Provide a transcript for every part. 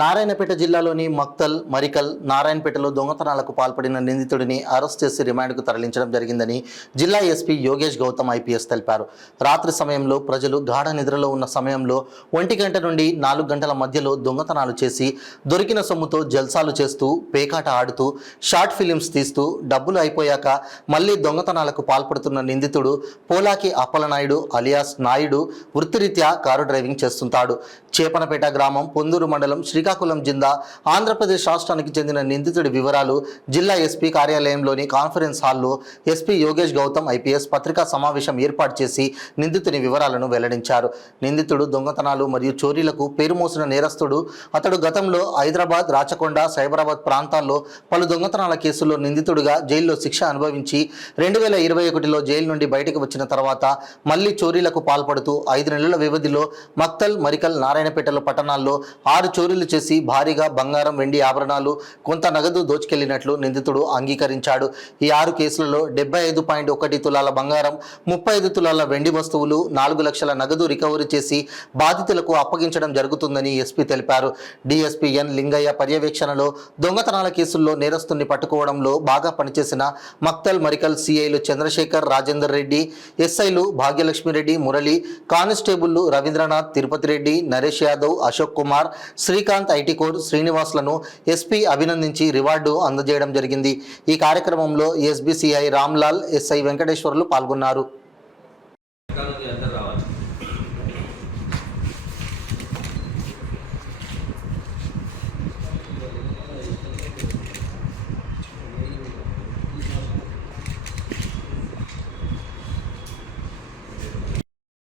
నారాయణపేట జిల్లాలోని మక్తల్, మరికల్, నారాయణపేటలో దొంగతనాలకు పాల్పడిన నిందితుడిని అరెస్ట్ చేసి రిమాండ్కు తరలించడం జరిగిందని జిల్లా ఎస్పీ యోగేష్ గౌతమ్ ఐపీఎస్ తెలిపారు. రాత్రి సమయంలో ప్రజలు గాఢ నిద్రలో ఉన్న సమయంలో 1 గంట నుండి 4 గంటల మధ్యలో దొంగతనాలు చేసి దొరికిన సొమ్ముతో జల్సాలు చేస్తూ, పేకాట ఆడుతూ, షార్ట్ ఫిలిమ్స్ తీస్తూ డబ్బులు అయిపోయాక మళ్లీ దొంగతనాలకు పాల్పడుతున్న నిందితుడు పోలాకి అప్పలనాయుడు అలియాస్ నాయుడు వృత్తిరీత్యా కారు డ్రైవింగ్ చేస్తుంటాడు. చేపనపేట గ్రామం, పొందూరు మండలం, శ్రీకాకుళం జిల్లా, ఆంధ్రప్రదేశ్ రాష్ట్రానికి చెందిన నిందితుడి వివరాలు జిల్లా ఎస్పీ కార్యాలయంలోని కాన్ఫరెన్స్ హాల్లో ఎస్పీ యోగేష్ గౌతమ్ ఐపీఎస్ పత్రికా సమావేశం ఏర్పాటు చేసి నిందితుని వివరాలను వెల్లడించారు. నిందితుడు దొంగతనాలు మరియు చోరీలకు పేరు మోసిన నేరస్తుడు. అతడు గతంలో హైదరాబాద్, రాచకొండ, సైబరాబాద్ ప్రాంతాల్లో పలు దొంగతనాల కేసుల్లో నిందితుడిగా జైల్లో శిక్ష అనుభవించి 2021లో జైలు నుండి బయటకు వచ్చిన తర్వాత మళ్లీ చోరీలకు పాల్పడుతూ 5 నెలల వ్యవధిలో మక్తల్, మరికల్, నారాయణపేటలో పట్టణాల్లో 6 చోరీలు చేసి భారీగా బంగారం, వెండి ఆభరణాలు, కొంత నగదు దోచుకెళ్లినట్లు నిందితుడు అంగీకరించాడు. ఈ 6 కేసులలో 75.1 తులాల బంగారం, 35 తులాల వెండి వస్తువులు, 4 లక్షల నగదు రికవరీ చేసి బాధితులకు అప్పగించడం జరుగుతుందని ఎస్పీ తెలిపారు. డీఎస్పీ ఎన్ లింగయ్య పర్యవేక్షణలో దొంగతనాల కేసుల్లో నేరస్తుని పట్టుకోవడంలో బాగా పనిచేసిన మక్తల్, మరికల్ సిఐలు చంద్రశేఖర్, రాజేందర్ రెడ్డి, ఎస్ఐలు భాగ్యలక్ష్మిరెడ్డి, మురళి, కానిస్టేబుళ్లు రవీంద్రనాథ్, తిరుపతి రెడ్డి, నరేష్ యాదవ్, అశోక్ కుమార్, శ్రీకాంత్, ఐటీ కోర్ శ్రీనివాస్లను ఎస్పీ అభినందించి రివార్డు అందజేయడం జరిగింది. ఈ కార్యక్రమంలో ఎస్బీసీఐ రామ్లాల్, ఎస్ఐ వెంకటేశ్వర్లు పాల్గొన్నారు.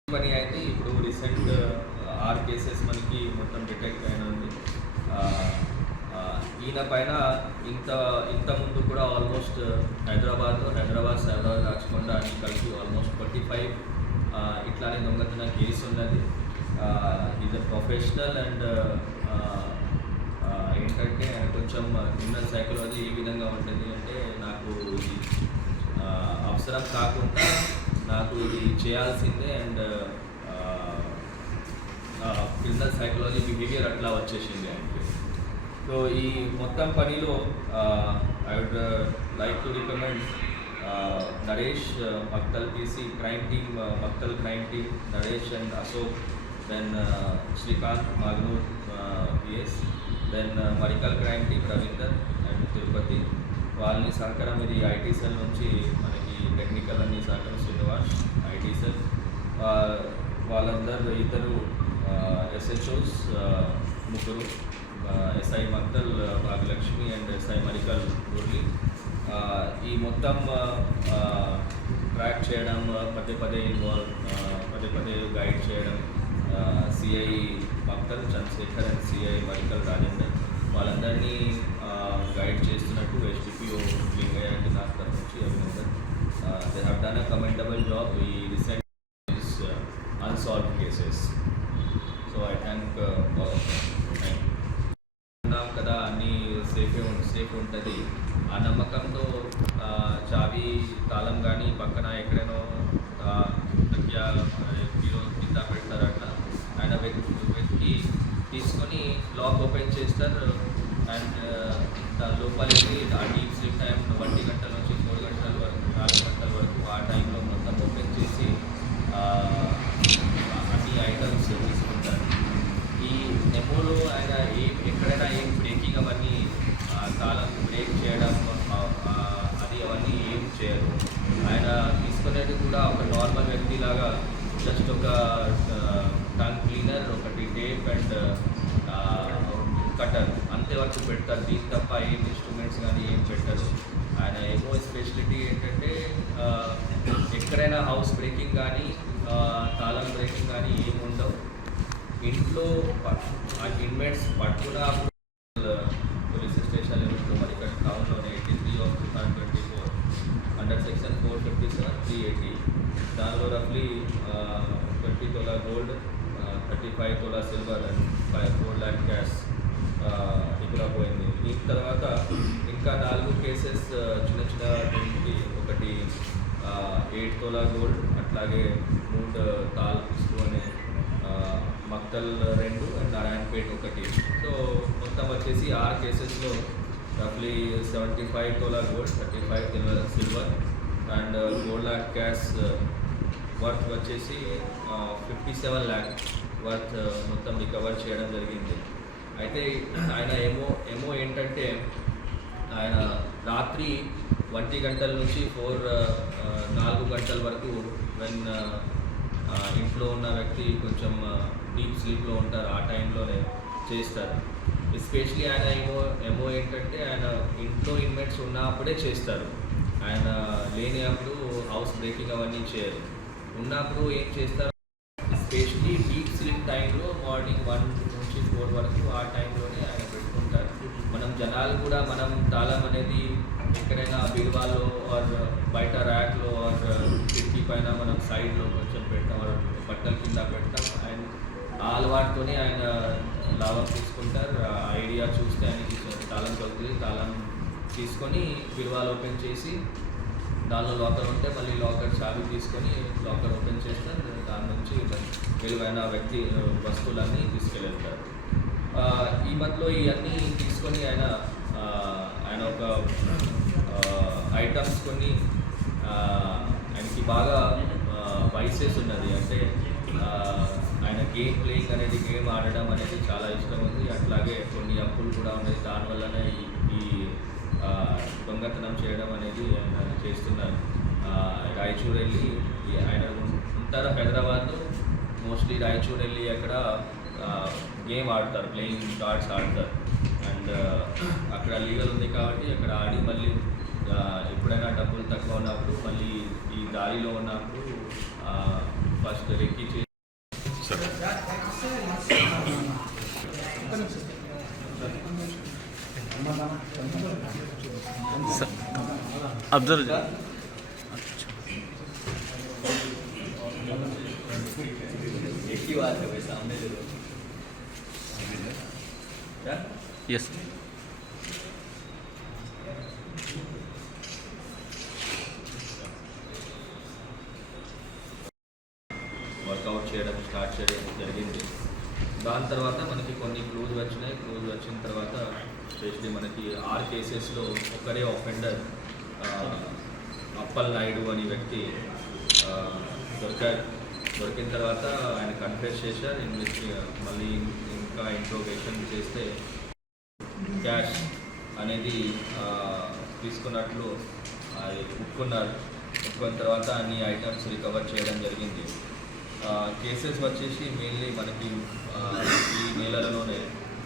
పని అయితే ఇప్పుడు రీసెంట్ 6 కేసెస్ మనకి మొత్తం డిటెక్ట్ అయిన ఉంది. ఈయన పైన ఇంత ముందు కూడా ఆల్మోస్ట్ హైదరాబాద్, సైబరాబాద్, రాచకొండ అని కలిసి ఆల్మోస్ట్ 45 ఇట్లానే దొంగతన కేసు ఉన్నది. ఇది ప్రొఫెషనల్ అండ్ ఏంటంటే కొంచెం క్రిమినల్ సైకాలజీ ఏ విధంగా ఉంటుంది అంటే, నాకు ఇది అవసరం కాకుండా నాకు ఇది చేయాల్సిందే అండ్ క్రిమినల్ సైకాలజీ బిహేవియర్ అట్లా వచ్చేసింది అంటే. సో ఈ మొత్తం పనిలో I would like to recommend Naresh, Maktal PC crime team, Maktal crime team Naresh and Ashok, then Srikanth, Magnoor PS, then Marikal crime team Ravinder and Tirupati. వాళ్ళని సహకారం ఇది ఐటీ సెల్ నుంచి మనకి టెక్నికల్ అన్ని సహకారం శ్రీనివాస్ ఐటీ సెల్, వాళ్ళందరూ ఇద్దరు ఎస్హెచ్ఓస్, ముగ్గురు SI Maktal Bhagyalakshmi and SI Marikal Murali. ఈ మొత్తం ట్రాక్ చేయడం, పదే ఇన్వాల్వ్, పదే గైడ్ చేయడం CI Maktal Chandrashekar and CI Marikal Rajender వాళ్ళందరినీ గైడ్ చేస్తున్నట్టు ఎస్డిపిఓ లింగయ్యకి నా తరఫు నుంచి అభినందన్. They have done a commendable job. ఈ recent unsolved cases. So I thank all of them. ఉన్నాం కదా, అన్నీ సేఫ్ ఉంటుంది ఆ నమ్మకంతో చావి తాళం కానీ పక్కన ఎక్కడైనా హీరో కింద పెడతారు. అట్లా ఆయన వెతికి తీసుకొని లాక్ ఓపెన్ చేస్తారు అండ్ దాని లోపలికి ఆ డీప్ స్లీప్ టైం 1 గంటల నుంచి 4 గంటల వరకు, 4 గంటల వరకు ఆ టైంలో మొత్తం ఓపెన్ చేసి అన్ని ఐటమ్స్ తీసుకుంటారు. ఈ నెమోలో ఆయన ఎక్కడైనా ఏం బ్రేకింగ్ అవన్నీ తాళం బ్రేక్ చేయడం అవన్నీ ఏం చేయరు. ఆయన తీసుకునేది కూడా ఒక నార్మల్ వ్యక్తిలాగా జస్ట్ ఒక టంగ్ క్లీనర్, ఒకటి టేప్ అండ్ కటర్ అంతేవరకు పెడతారు. దీని తప్ప ఏం ఇన్స్ట్రుమెంట్స్ కానీ ఏం పెట్టరు. ఆయన ఏమో స్పెషాలిటీ ఏంటంటే ఎక్కడైనా హౌస్ బ్రేకింగ్ కానీ తాళం బ్రేకింగ్ కానీ ఏమి ఉండవు. ఇంట్లో ఆ ఇన్మేట్స్ పట్టుకున్న పోలీస్ స్టేషన్ లిమిట్లో మరి ఇక్కడ టౌన్లోనే 83/2024 అండర్ సెక్షన్ 457/380 దానిలో రఫ్లీ 20 tola gold, 35 tola silver and 4 lakh cash ఇక్కడ పోయింది. దీని తర్వాత ఇంకా 4 కేసెస్ చిన్న ఒకటి 8 తోలా గోల్డ్, అట్లాగే 3 తాల్ పిస్తూ అనే మక్తల్ 2 అండ్ నారాయణపేట 1. సో కేసెస్లో రఫ్లీ 75 tola gold, 35 tola silver and gold lakh cash worth వచ్చేసి 57 lakh వర్త్ మొత్తం రికవర్ చేయడం జరిగింది. అయితే ఆయన ఏమో ఏంటంటే ఆయన రాత్రి 1 గంటల నుంచి 4 గంటల వరకు వెన్ ఇంట్లో ఉన్న వ్యక్తి కొంచెం డీప్ స్లీప్లో ఉంటారు, ఆ టైంలోనే చేస్తారు. ఎస్పెషలీ ఆయన ఏమో ఏంటంటే ఆయన ఇంట్లో ఇన్మేట్స్ ఉన్నప్పుడే చేస్తారు. ఆయన లేని అప్పుడు హౌస్ బ్రేకింగ్ అవన్నీ చేయరు. ఉన్నప్పుడు ఏం చేస్తారు, ఎస్పెషలీ డీప్ స్లీప్ టైంలో మార్నింగ్ 1 నుంచి 4 వరకు ఆ టైంలోనే ఆయన పెట్టుకుంటారు. మనం జనాలు కూడా మనం తాళం అనేది ఎక్కడైనా బీరువాలో ఆర్ బయట ర్యాక్లో ఆర్ కిటికీ పైన మనం సైడ్లో కొంచెం పెడతాం, బట్టల కింద పెడతాం. అండ్ ఆ అలవాటుతోనే ఆయన లాభం తీసుకుంటారు. ఆ ఐడియా చూస్తే ఆయనకి తాళం దొరుకుతుంది. తాళం తీసుకొని బీరువాలు ఓపెన్ చేసి దానిలో లాకర్ ఉంటే మళ్ళీ లాకర్ చావి తీసుకొని లాకర్ ఓపెన్ చేస్తారు. దాని నుంచి విలువైన వస్తువులన్నీ తీసుకెళ్తారు. ఈ మధ్యలో ఇవన్నీ తీసుకొని ఆయన ఒక ఐటమ్స్ కొన్ని ఆయనకి బాగా వైసెస్ ఉన్నది. అంటే ఆయన గేమ్ ఆడడం అనేది చాలా ఇష్టం ఉంది. అట్లాగే కొన్ని అప్పులు కూడా ఉన్నాయి. దానివల్లనే ఈ దొంగతనం చేయడం అనేది ఆయన చేస్తున్నారు. రాయచూర్ వెళ్ళి ఆయన ఉంటారు హైదరాబాద్లో, మోస్ట్లీ రాయచూర్ వెళ్ళి అక్కడ గేమ్ ఆడతారు, ప్లేయింగ్ కార్డ్స్ ఆడతారు. అండ్ అక్కడ లీగల్ ఉంది కాబట్టి అక్కడ ఆడి మళ్ళీ ఎప్పుడైనా డబ్బులు తక్కువ ఉన్నప్పుడు మళ్ళీ ఈ దారిలో ఉన్నప్పుడు ఫస్ట్ రెక్కి చేసి ऑब्जर्व एक ही बात है भाई, सामने दे दो क्या? यस వర్కౌట్ చేయడం స్టార్ట్ చేయడం జరిగింది. దాని తర్వాత మనకి కొన్ని క్లూజ్ వచ్చినాయి. క్లూజ్ వచ్చిన తర్వాత స్పెషలీ మనకి 6 కేసెస్లో ఒకరే ఆఫెండర్ అప్పల్ నాయుడు అనే వ్యక్తి దొరికిన తర్వాత ఆయన కన్ఫెస్ చేశారు. మళ్ళీ ఇంకా ఇంట్రోగేషన్ చేస్తే క్యాష్ అనేది తీసుకున్నట్లు ఒప్పుకున్నారు. ఒప్పుకున్న తర్వాత అన్ని ఐటమ్స్ రికవర్ చేయడం జరిగింది. కేసెస్ వచ్చేసి మెయిన్లీ మనకి ఈ నెలలోనే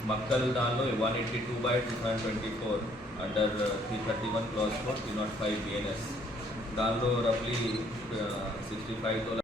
మక్కల్ దానిలో 182/2024 అండర్ 331 క్లాస్ 4 305 BNS దానిలో రఫ్లీ 65 తోల